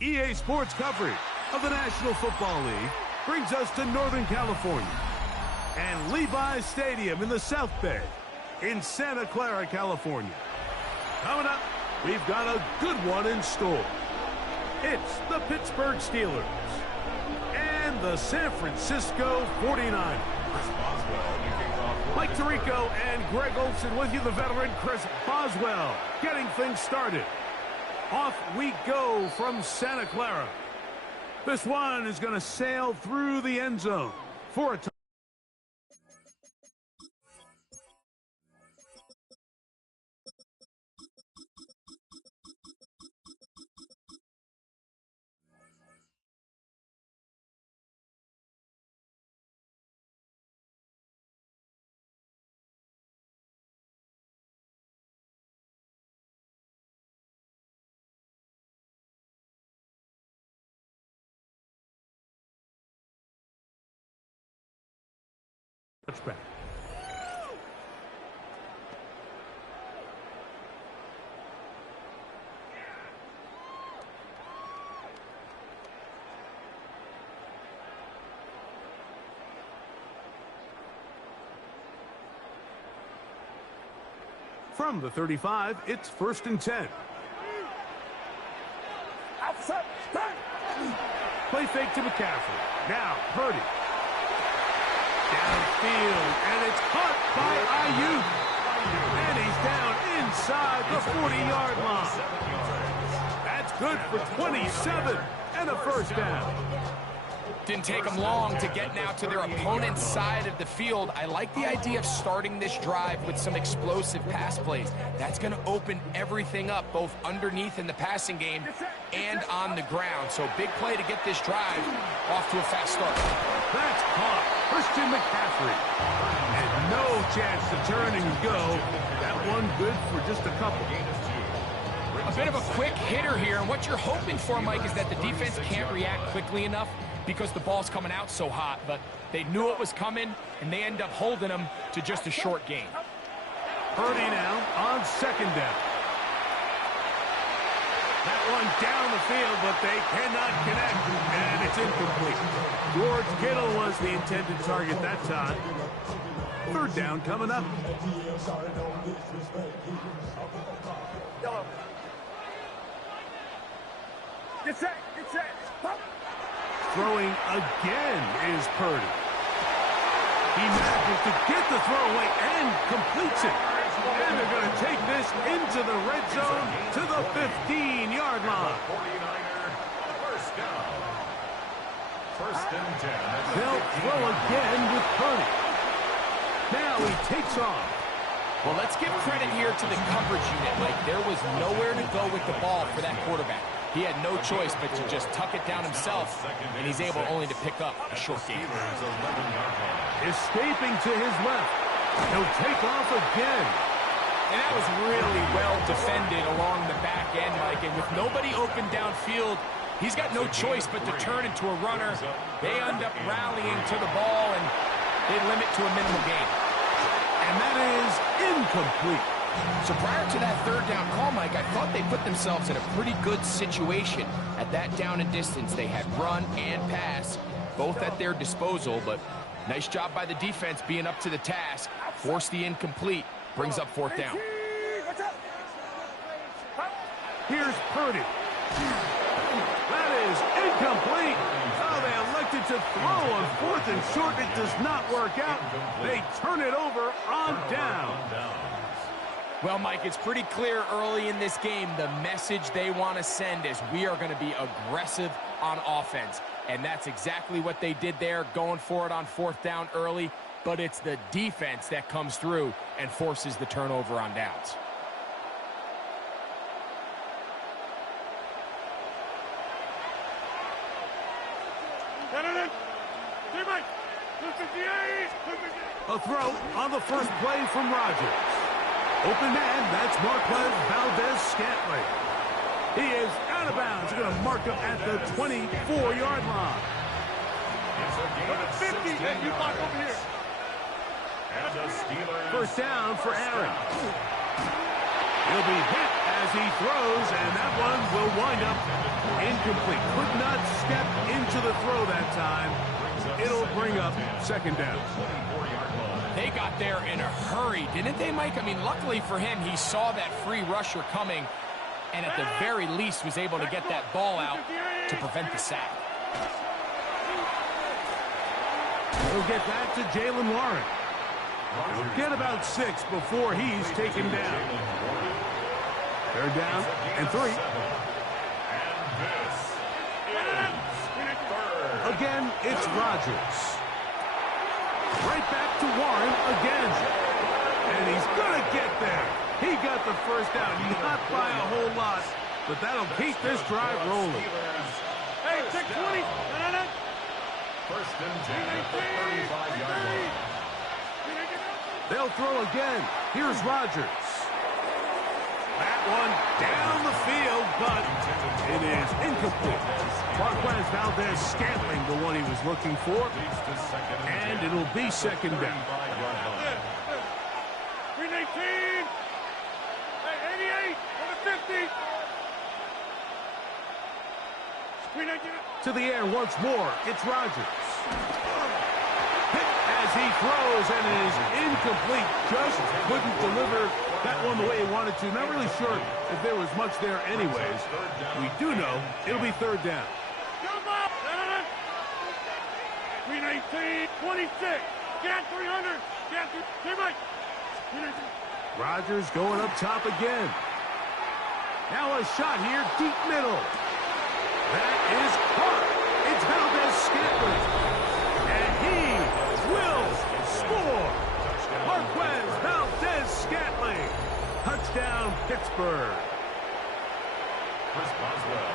EA Sports coverage of the National Football League brings us to Northern California and Levi's Stadium in the South Bay in Santa Clara, California. Coming up, we've got a good one in store. It's the Pittsburgh Steelers and the San Francisco 49ers. Mike Tirico and Greg Olson with you, the veteran Chris Boswell, getting things started. Off we go from Santa Clara. This one is going to sail through the end zone for a touchback. From the 35, it's 1st and 10. Play fake to McCaffrey. Now, Purdy. Downfield, and it's caught by Ayuk. And he's down inside the 40-yard line. That's good for 27 and a first down. Didn't take them long to get now to their opponent's side of the field. I like the idea of starting this drive with some explosive pass plays. That's going to open everything up, both underneath in the passing game and on the ground. So big play to get this drive off to a fast start. That's caught. Christian McCaffrey. And no chance to turn and go. That one good for just a couple. A bit of a quick hitter here. And what you're hoping for, Mike, is that the defense can't react quickly enough because the ball's coming out so hot. But they knew it was coming, and they end up holding them to just a short gain. Purdy now on 2nd down. That one down the field, but they cannot connect, and it's incomplete. George Kittle was the intended target that time. 3rd down coming up. Get set, get set. Throwing again is Purdy. He manages to get the throw away and completes it. And they're going to take this into the red zone to the 15-yard line. 1st down. 1st and 10. They'll throw again with Purdy. Now he takes off. Well, let's give credit here to the coverage unit. Like, there was nowhere to go with the ball for that quarterback. He had no choice but to just tuck it down himself, and he's able only to pick up a short gain. Escaping to his left. He'll take off again. And that was really well defended along the back end, Mike. And with nobody open downfield, he's got no choice but to turn into a runner. They end up rallying to the ball, and they limit to a minimal gain. And that is incomplete. So prior to that 3rd down call, Mike, I thought they put themselves in a pretty good situation at that down and distance. They had run and pass, both at their disposal, but nice job by the defense being up to the task. Force the incomplete, brings up 4th down. Here's Purdy. That is incomplete. Oh, they elected to throw on 4th and short. It does not work out. They turn it over on down. Well, Mike, it's pretty clear early in this game the message they want to send is we are going to be aggressive on offense. And that's exactly what they did there, going for it on 4th down early. But it's the defense that comes through and forces the turnover on downs. A throw on the first play from Rodgers. Open man, that's Marquez Valdez-Scantling. He is out of bounds. Going to mark him at the 24-yard line. It's a 50, and you block over here. And the Steelers. 1st down for Aaron. He'll be hit as he throws, and that one will wind up incomplete. Could not step into the throw that time. It'll bring up second down. They got there in a hurry, didn't they, Mike? I mean, luckily for him, he saw that free rusher coming, and at the very least was able to get that ball out to prevent the sack. We'll get that to Jalen Warren. He'll get about 6 before he's taken down. Third down and 3. Again, it's Rodgers. Right back to Warren again. And he's going to get there. He got the first down. Not by a whole lot, but that'll keep this drive rolling. Hey, take 20. First and 10 at the 35-yard line. They'll throw again. Here's Rodgers. That one down the field, but it is incomplete. Marquez Valdez-Scantling, the one he was looking for. And it'll be second down. 319. Hey, 88 on the 50. To the air once more. It's Rodgers. Hit as he throws, and it is incomplete. Just couldn't deliver that one the way he wanted to. Not really sure if there was much there anyways. We do know it'll be third down. 319, 26. Get 300. Get 300. Rodgers going up top again. Now a shot here, deep middle. That is hard. It's Valdez-Scantling. And he will score. Marquez Valdez-Scantling. Touchdown, Pittsburgh.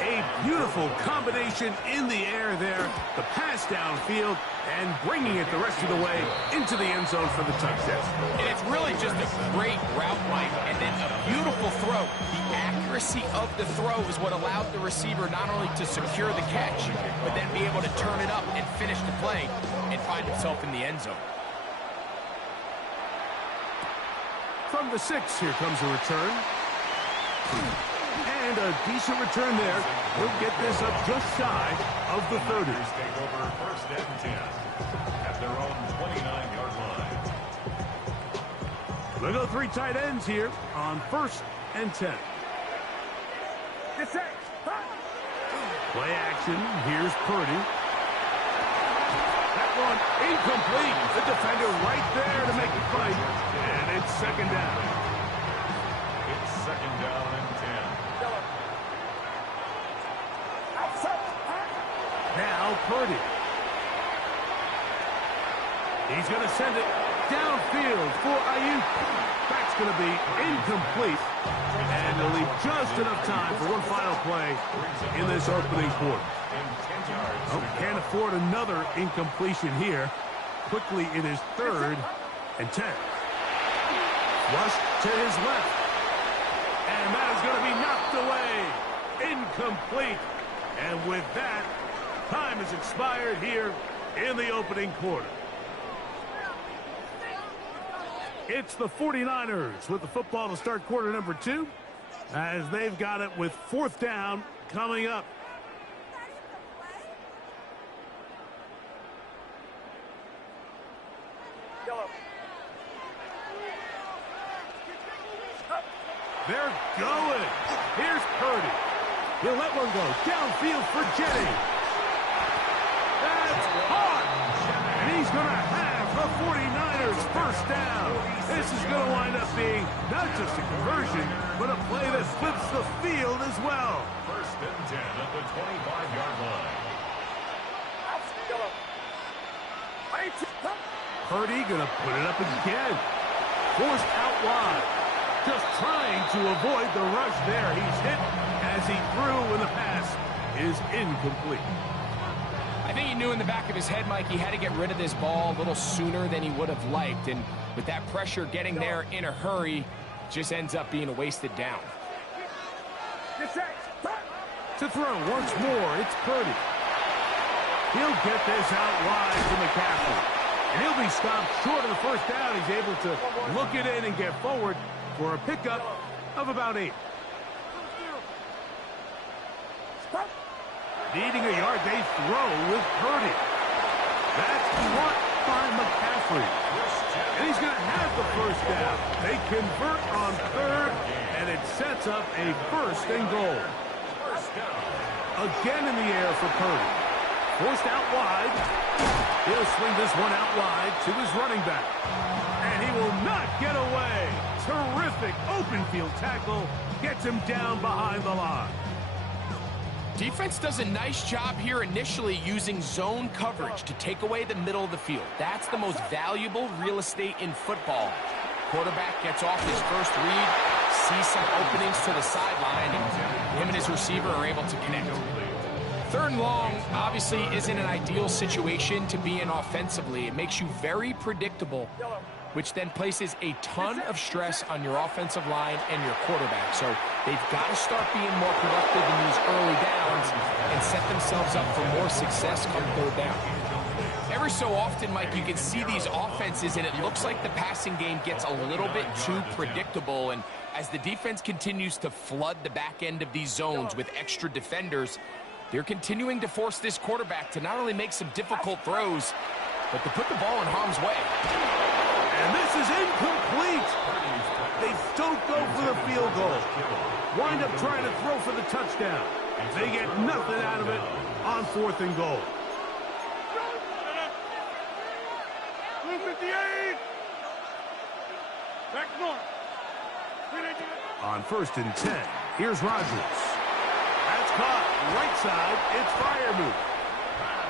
A beautiful combination in the air there. The pass downfield and bringing it the rest of the way into the end zone for the touchdown. And it's really just a great route, Mike, and then a beautiful throw. The accuracy of the throw is what allowed the receiver not only to secure the catch, but then be able to turn it up and finish the play and find himself in the end zone. From the 6, here comes a return. And a decent return there. He'll get this up just shy of the 30. Take over first and 10 at their own 29-yard line. We'll go 3 tight ends here on first and 10. Play action. Here's Purdy. That one incomplete. The defender right there to make the play. And it's second down. It's second down and 10. Now Purdy. He's going to send it downfield for Ayuk. That's going to be incomplete. And they'll leave just enough time for one final play in this opening quarter. Oh, can't afford another incompletion here. Quickly, it is third and 10. Rush to his left. And that is going to be knocked away. Incomplete. And with that, time has expired here in the opening quarter. It's the 49ers with the football to start quarter number 2, as they've got it with fourth down coming up. They're going. Here's Purdy. He'll let one go. Downfield for Jennings. That's hard. And he's going to have the 49ers first down. This is going to wind up being not just a conversion, but a play that flips the field as well. First and 10 at the 25-yard line. Purdy going to put it up again. Forced out wide. Just trying to avoid the rush there. He's hit as he threw when the pass is incomplete. I think he knew in the back of his head, Mike, he had to get rid of this ball a little sooner than he would have liked. And with that pressure getting there in a hurry, just ends up being a wasted down. To throw once more, it's Purdy. He'll get this out wide to McCaffrey. And he'll be stopped short of the first down. He's able to look it in and get forward for a pickup of about 8. Needing a yard, they throw with Purdy. That's caught by McCaffrey. And he's going to have the first down. They convert on 3rd, and it sets up a 1st and goal. Again in the air for Purdy. Forced out wide. He'll swing this one out wide to his running back. And he will not get away. Terrific open field tackle. Gets him down behind the line. Defense does a nice job here initially using zone coverage to take away the middle of the field. That's the most valuable real estate in football. Quarterback gets off his first read, sees some openings to the sideline, and him and his receiver are able to connect. 3rd and long obviously isn't an ideal situation to be in offensively. It makes you very predictable, which then places a ton of stress on your offensive line and your quarterback. So they've got to start being more productive in these early downs and set themselves up for more success come 3rd down. Every so often, Mike, you can see these offenses, and it looks like the passing game gets a little bit too predictable. And as the defense continues to flood the back end of these zones with extra defenders, they're continuing to force this quarterback to not only make some difficult throws, but to put the ball in harm's way. And this is incomplete. They don't go for the field goal. Wind up trying to throw for the touchdown. They get nothing out of it on 4th and goal. 258. Back north. On 1st and 10, here's Rodgers. That's caught right side. It's Freiermuth.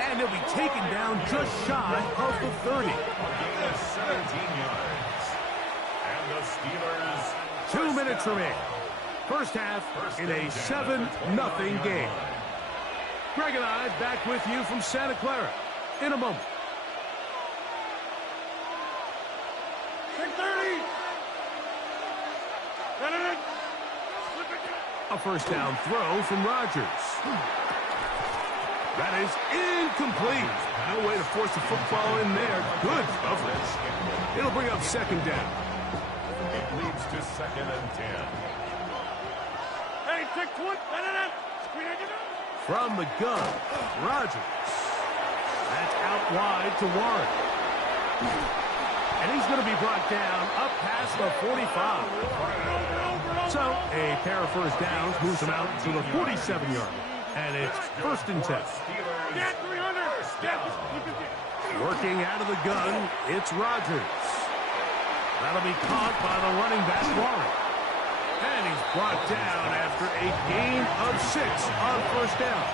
And he'll be taken down just shy of the 30. 17 yards. And the Steelers. 2 minutes remaining. First half in a 7-0 game. Greg and I back with you from Santa Clara in a moment. 6:30. A first down throw from Rodgers. That is incomplete. No way to force the football in there. Good coverage. It'll bring up 2nd down. It leads to 2nd and 10. Hey, 6-1. From the gun, Rodgers. That's out wide to Warren. And he's going to be brought down up past the 45. So a pair of first downs moves him out to the 47-yard. And it's 1st and 10. Working out of the gun, it's Rodgers. That'll be caught by the running back, Warren. And he's brought down after a gain of 6 on 1st down.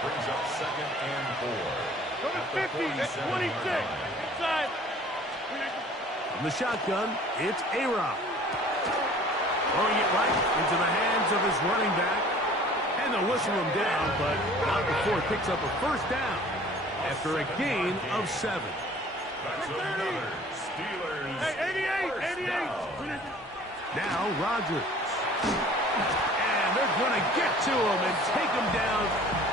Brings up 2nd and 4. Number 50, that's 26. Inside. From the shotgun, it's A-Rod. Throwing it right into the hands of his running back. And they'll whistle him down, but not before it picks up a first down after a gain of 7. That's another Steelers. Hey, 88. Now Rodgers. And they're going to get to him and take him down,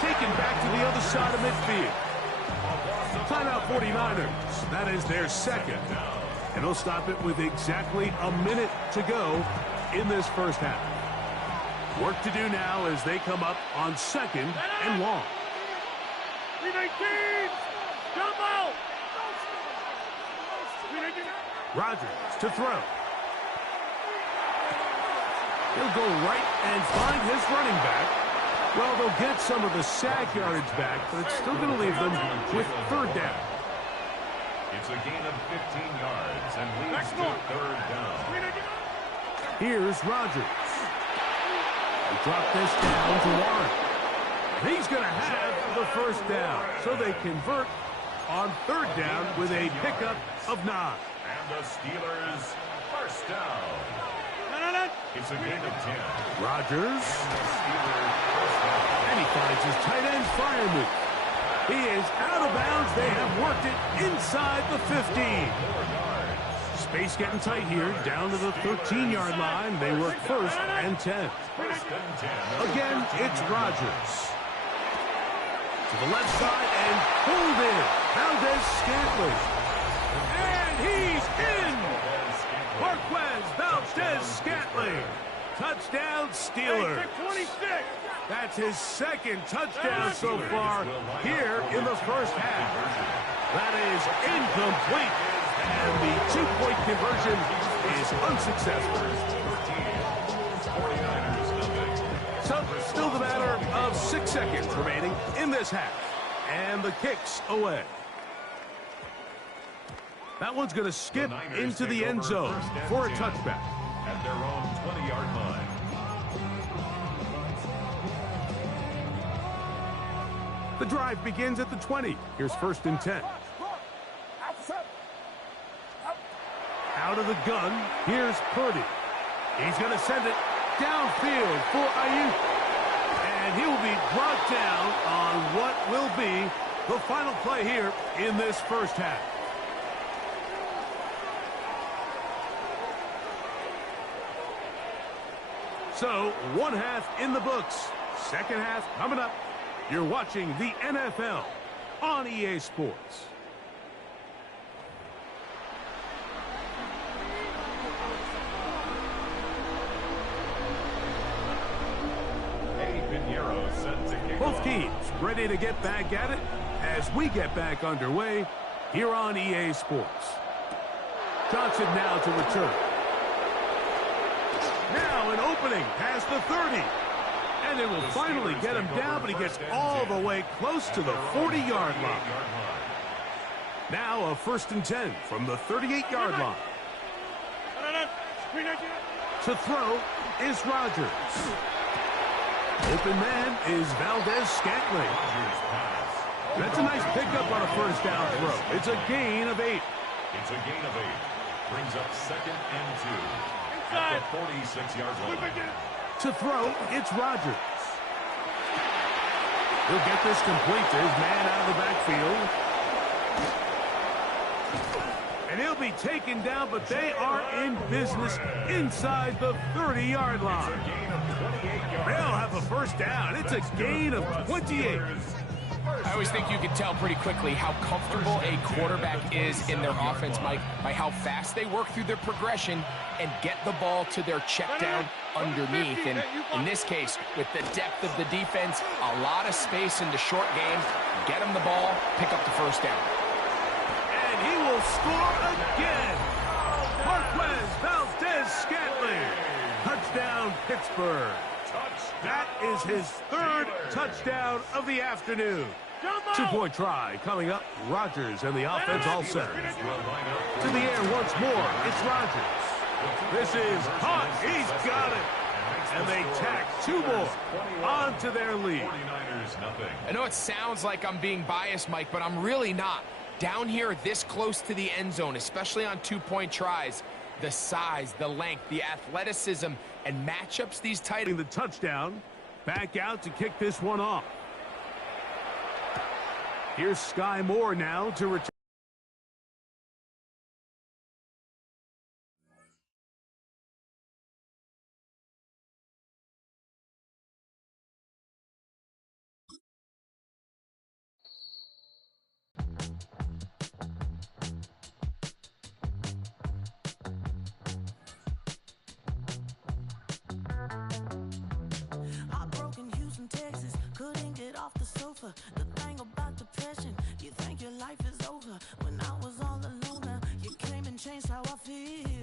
take him back to the other side of midfield. Timeout 49ers. That is their 2nd. And they'll stop it with exactly a minute to go in this first half. Work to do now as they come up on 2nd and long. 319. Jump out. Rodgers to throw. He'll go right and find his running back. Well, they'll get some of the sack yardage back, but it's still going to leave them with 3rd down. It's a gain of 15 yards and leads to 3rd down. Here's Rodgers. They drop this down to Warren. He's going to have the first down, so they convert on 3rd down with a pickup of 9. And the Steelers first down. It's a gain of 10. Rodgers. Steelers first down. And he finds his tight end, Freiermuth. He is out of bounds. They have worked it inside the 15. Space getting tight here, down to the 13-yard line. They work 1st and 10. Again, it's Rodgers. To the left side and pulled in. Valdez Scantling. And he's in. Marquez Scantling. Touchdown, Steelers. That's his second touchdown so far here in the first half. That is incomplete, and the two-point conversion is unsuccessful. So, still the matter of 6 seconds remaining in this half, and the kick's away. That one's going to skip into the end zone for a touchback. At their own 20-yard line. The drive begins at the 20. Here's 1st and 10. Out of the gun, here's Purdy. He's going to send it downfield for Ayuk. And he will be brought down on what will be the final play here in this first half. So, one half in the books. Second half coming up. You're watching the NFL on EA Sports. Both teams ready to get back at it as we get back underway here on EA Sports. Johnson now to return. Now an opening past the 30. And it will finally get him down, but he gets all the way close to the 40-yard line. Now a 1st and 10 from the 38-yard line. To throw is Rodgers. Open man is Valdez-Scantling. That's a nice pickup on a first down throw. It's a gain of 8. It's a gain of 8. Brings up 2nd and 2. At the 46-yard line. To throw, it's Rodgers. He'll get this complete to his man out of the backfield. And he'll be taken down, but they are in business inside the 30-yard line. They'll have a first down. It's a gain of 28. I always think you can tell pretty quickly how comfortable a quarterback is in their offense, Mike, by how fast they work through their progression and get the ball to their check down underneath. And in this case, with the depth of the defense, a lot of space in the short game, get them the ball, pick up the first down. And he will score again. Marquez Valdez-Scantling. Touchdown, Pittsburgh. That is his 3rd touchdown of the afternoon. 2-point try coming up. Rodgers and the offense all set. To the air once more. It's Rodgers. This is caught. He's got it. And they tack 2 more onto their lead. I know it sounds like I'm being biased, Mike, but I'm really not. Down here this close to the end zone, especially on 2-point tries, the size, the length, the athleticism, and matchups these tight ends. The touchdown. Back out to kick this one off. Here's Sky Moore now to return. Texas, couldn't get off the sofa. The thing about depression, you think your life is over. When I was all alone, now you came and changed how I feel.